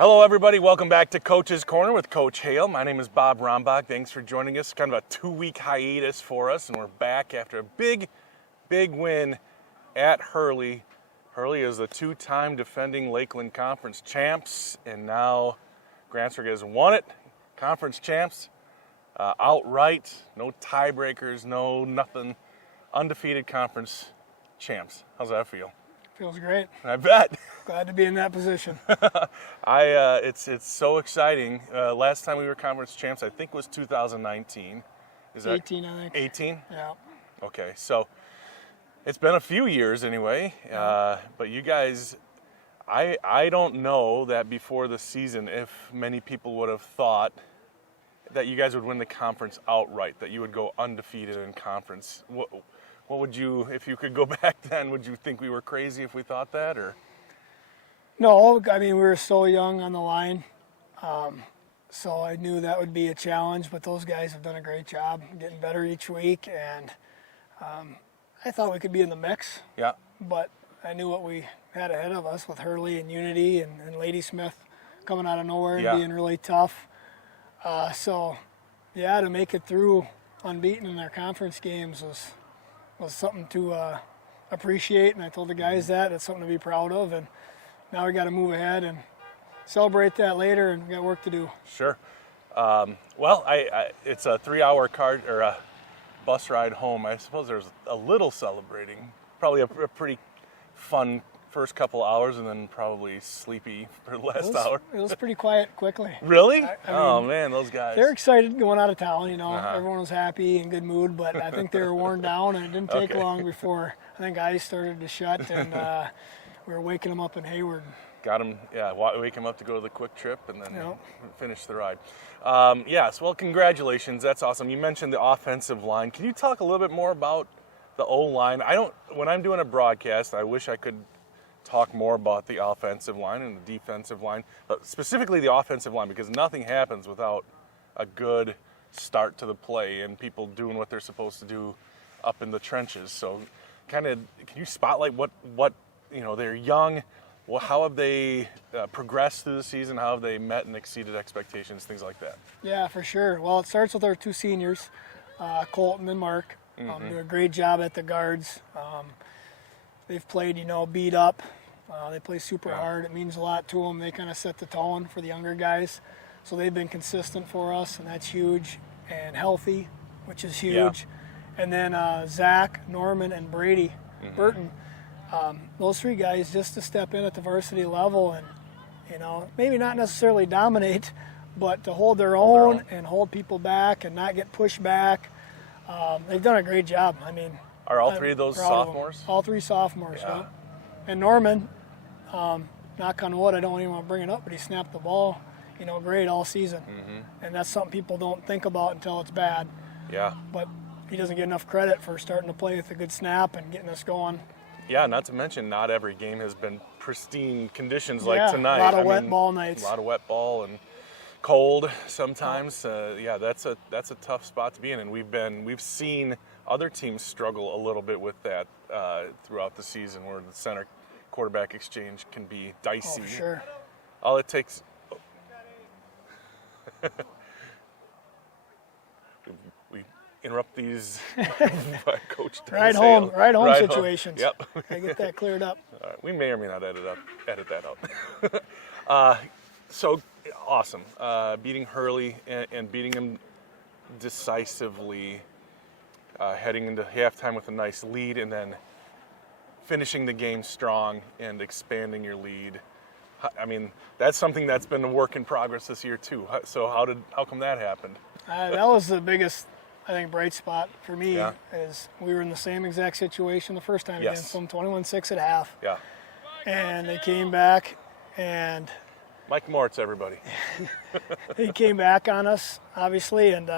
Hello, everybody. Welcome back to Coach's Corner with Coach Hale. My name is Bob Rombach. Thanks for joining us. Kind of a 2-week hiatus for us, and we're back after a big win at Hurley. Hurley is the 2-time defending Lakeland Conference champs, and now Grantsburg has won it. Conference champs outright. No tiebreakers, no nothing. Undefeated conference champs. How's that feel? Feels great. I bet. Glad to be in that position. It's so exciting. Last time we were conference champs, I think, was 2019. Is that 18, I think. 18? Yeah. Okay, so it's been a few years anyway. But you guys, I don't know that before the season if many people would have thought that you guys would win the conference outright, that you would go undefeated in conference. What would you, if you could go back then, would you think we were crazy if we thought that, or? No, I mean, we were so young on the line, so I knew that would be a challenge, but those guys have done a great job getting better each week, and I thought we could be in the mix. Yeah. But I knew what we had ahead of us with Hurley and Unity and Ladysmith coming out of nowhere and being really tough. So, to make it through unbeaten in their conference games was something to appreciate, and I told the guys that it's something to be proud of, and now we got to move ahead and celebrate that later, and we got work to do. Sure. Well, it's a 3-hour car or a bus ride home. I suppose there's a little celebrating. Probably a pretty fun first couple hours, and then probably sleepy for the last hour. It was pretty quiet quickly. Really? I mean, man, those guys. They're excited going out of town, Everyone was happy and good mood, but I think they were worn down, and it didn't take long before I think eyes started to shut, and we were waking them up in Hayward. Got them, wake them up to go to the quick trip and then finish the ride. Yes, well, congratulations. That's awesome. You mentioned the offensive line. Can you talk a little bit more about the O-line? When I'm doing a broadcast, I wish I could talk more about the offensive line and the defensive line, but specifically the offensive line, because nothing happens without a good start to the play and people doing what they're supposed to do up in the trenches. So can you spotlight what they're young, how have they progressed through the season, how have they met and exceeded expectations, things like that? Yeah, for sure. Well, it starts with our 2 seniors, Colton and Mark. Do a great job at the guards. They've played, beat up. They play super hard. It means a lot to them. They kind of set the tone for the younger guys. So they've been consistent for us, and that's huge. And healthy, which is huge. Yeah. And then Zach, Norman, and Brady Burton. Those 3 guys just to step in at the varsity level and, maybe not necessarily dominate, but to hold their own and hold people back and not get pushed back. They've done a great job. I mean, are all 3 of those sophomores? All 3 sophomores, yeah. And Norman, knock on wood, I don't even want to bring it up, but he snapped the ball, great all season. And that's something people don't think about until it's bad. Yeah. But he doesn't get enough credit for starting to play with a good snap and getting us going. Yeah, not to mention not every game has been pristine conditions like tonight. A lot of wet ball nights. A lot of wet ball and cold sometimes. That's a tough spot to be in, and we've seen other teams struggle a little bit with that throughout the season, where the center quarterback exchange can be dicey. Oh, sure. All it takes. we interrupt these coach ride home situations. Yep. I get that cleared up. We may or may not edit that out. So awesome, beating Hurley and beating them decisively, heading into halftime with a nice lead, and then finishing the game strong and expanding your lead. I mean, that's something that's been a work in progress this year too. So how come that happened? That was the biggest, I think, bright spot for me. Is we were in the same exact situation the first time against them, 21-6 at half. Yeah. And they came back and Mike Moritz, everybody. He came back on us, obviously, and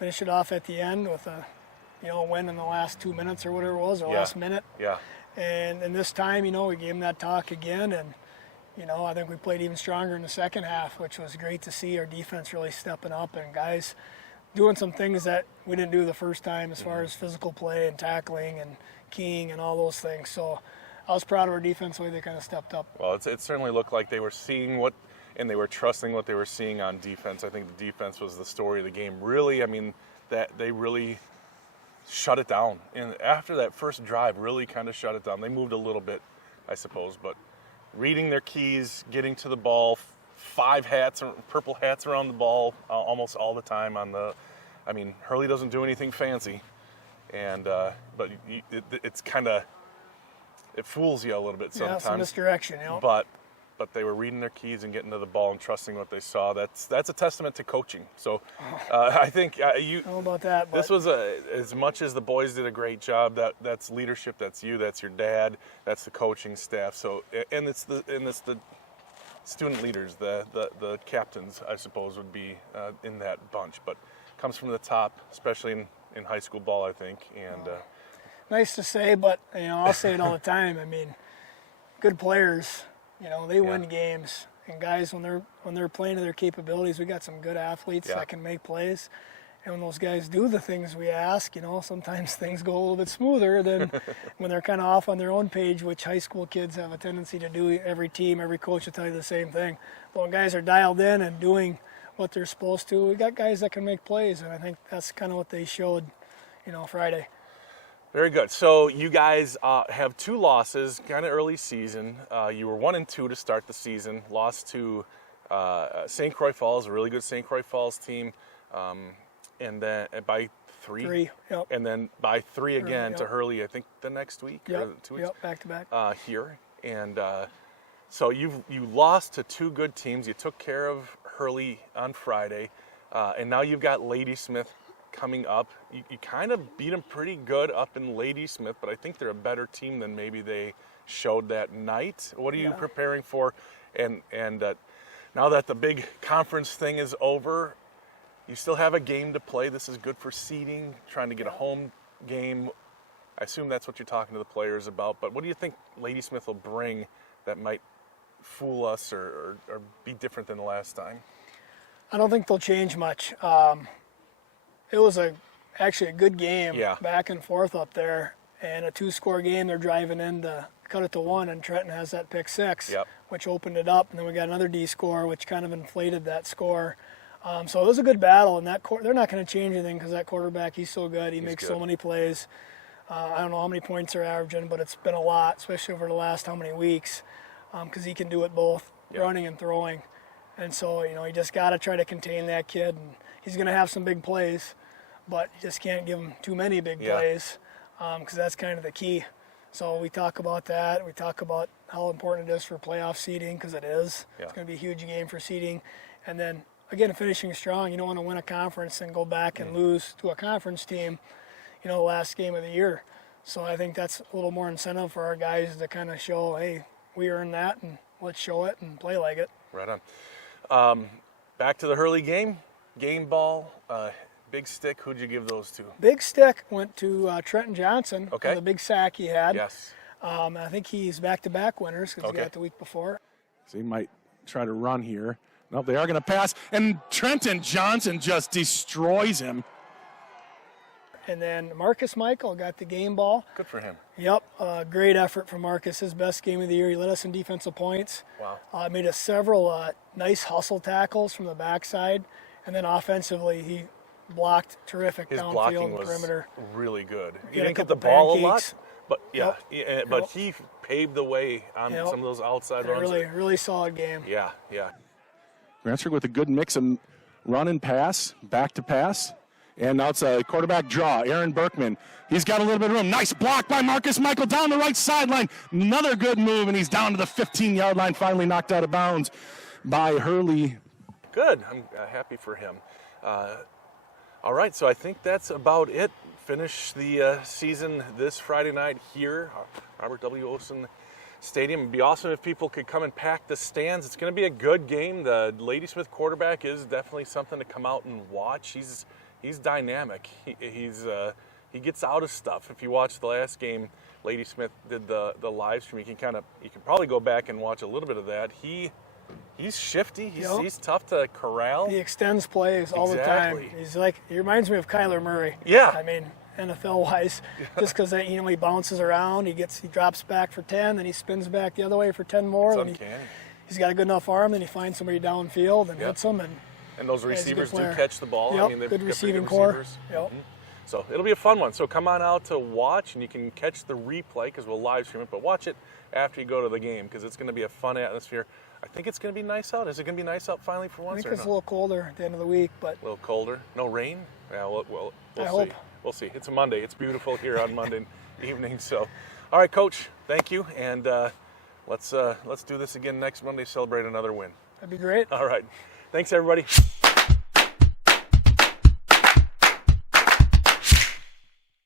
finished it off at the end with a win in the last 2 minutes or whatever it was, or last minute. Yeah. And this time, we gave him that talk again, and I think we played even stronger in the second half, which was great to see our defense really stepping up and guys doing some things that we didn't do the first time as far as physical play and tackling and keying and all those things. So I was proud of our defense, the way they kind of stepped up. Well, it certainly looked like they were seeing and they were trusting what they were seeing on defense. I think the defense was the story of the game. Really, I mean, that they really shut it down. And after that first drive, really kind of shut it down. They moved a little bit, I suppose, but reading their keys, getting to the ball, 5 hats, purple hats around the ball almost all the time I mean, Hurley doesn't do anything fancy, and but it's kind of, it fools you a little bit sometimes. Yeah, some misdirection, But they were reading their keys and getting to the ball and trusting what they saw. That's a testament to coaching. So I think I don't know about that. But this was as much as the boys did a great job. That's leadership. That's you. That's your dad. That's the coaching staff. So and it's the student leaders, the captains, I suppose, would be in that bunch. But comes from the top, especially in high school ball, I think. And nice to say, but I'll say it all the time. I mean, good players, they win games. And guys, when they're playing to their capabilities, we got some good athletes that can make plays. And when those guys do the things we ask, sometimes things go a little bit smoother than when they're kind of off on their own page, which high school kids have a tendency to do. Every team, every coach will tell you the same thing. But when guys are dialed in and doing what they're supposed to, we got guys that can make plays, and I think that's kind of what they showed, Friday. Very good. So you guys have 2 losses, kind of early season. You were 1-2 to start the season. Lost to St. Croix Falls, a really good St. Croix Falls team, and then by 3. Yep. And then by 3 again to Hurley. I think the next week or 2 weeks. Yep, back to back. Here, and so you lost to 2 good teams. You took care of Hurley on Friday, and now you've got Ladysmith coming up. You kind of beat them pretty good up in Ladysmith, but I think they're a better team than maybe they showed that night. What are you preparing for? And now that the big conference thing is over, you still have a game to play. This is good for seeding, trying to get a home game. I assume that's what you're talking to the players about, but what do you think Ladysmith will bring that might fool us or be different than the last time? I don't think they'll change much. It was actually a good game, back and forth up there, and a 2-score game. They're driving in to cut it to 1, and Trenton has that pick 6, which opened it up, and then we got another D score, which kind of inflated that score. So it was a good battle, and they're not going to change anything because that quarterback, he's so good. He makes so many plays. I don't know how many points they're averaging, but it's been a lot, especially over the last how many weeks, because he can do it both, running and throwing. And so, you just got to try to contain that kid. And he's going to have some big plays, but you just can't give him too many big plays, because that's kind of the key. So we talk about that. We talk about how important it is for playoff seeding, because it is. It's going to be a huge game for seeding. And then, again, finishing strong. You don't want to win a conference and go back and lose to a conference team, the last game of the year. So I think that's a little more incentive for our guys to kind of show, hey, we earned that, and let's show it and play like it. Right on. Back to the Hurley game ball, big stick. Who'd you give those to? Big stick went to Trenton Johnson for the big sack he had. Yes. I think he's back-to-back winners because he got it the week before. So he might try to run here. No, they are going to pass, and Trenton Johnson just destroys him. And then Marcus Michael got the game ball. Good for him. Yep, great effort from Marcus. His best game of the year. He led us in defensive points. Wow. Made us several nice hustle tackles from the backside. And then offensively, he blocked terrific downfield and perimeter. Really good. He didn't get the ball a lot, but but he paved the way on some of those outside runs. Really solid game. Yeah. Grantsburg with a good mix of run and pass, back to pass. And now it's a quarterback draw. Aaron Berkman. He's got a little bit of room. Nice block by Marcus Michael down the right sideline. Another good move, and he's down to the 15-yard line, finally knocked out of bounds by Hurley. Good. I'm happy for him. All right, so I think that's about it. Finish the season this Friday night here, Robert W. Olson Stadium. It'd be awesome if people could come and pack the stands. It's going to be a good game. The Ladysmith quarterback is definitely something to come out and watch. He's dynamic. He gets out of stuff. If you watch the last game, Ladysmith did the live stream. You can probably go back and watch a little bit of that. He's shifty. He's tough to corral. He extends plays all the time. He reminds me of Kyler Murray. Yeah. I mean, NFL-wise, just because he bounces around, he drops back for 10, then he spins back the other way for 10 more. It's uncanny. He's got a good enough arm, then he finds somebody downfield and hits them. And those receivers do catch the ball. Yep, I mean, they've good got receiving pretty good core. receivers. Yep. So it'll be a fun one. So come on out to watch, and you can catch the replay because we'll live stream it. But watch it after you go to the game because it's going to be a fun atmosphere. I think it's going to be nice out. Is it going to be nice out finally for once? I think it's a little colder at the end of the week, but a little colder. No rain. Yeah, we'll I see. hope. We'll see. It's a Monday. It's beautiful here on Monday evening. So, all right, Coach. Thank you, and let's do this again next Monday. Celebrate another win. that'd be great. All right. Thanks, everybody.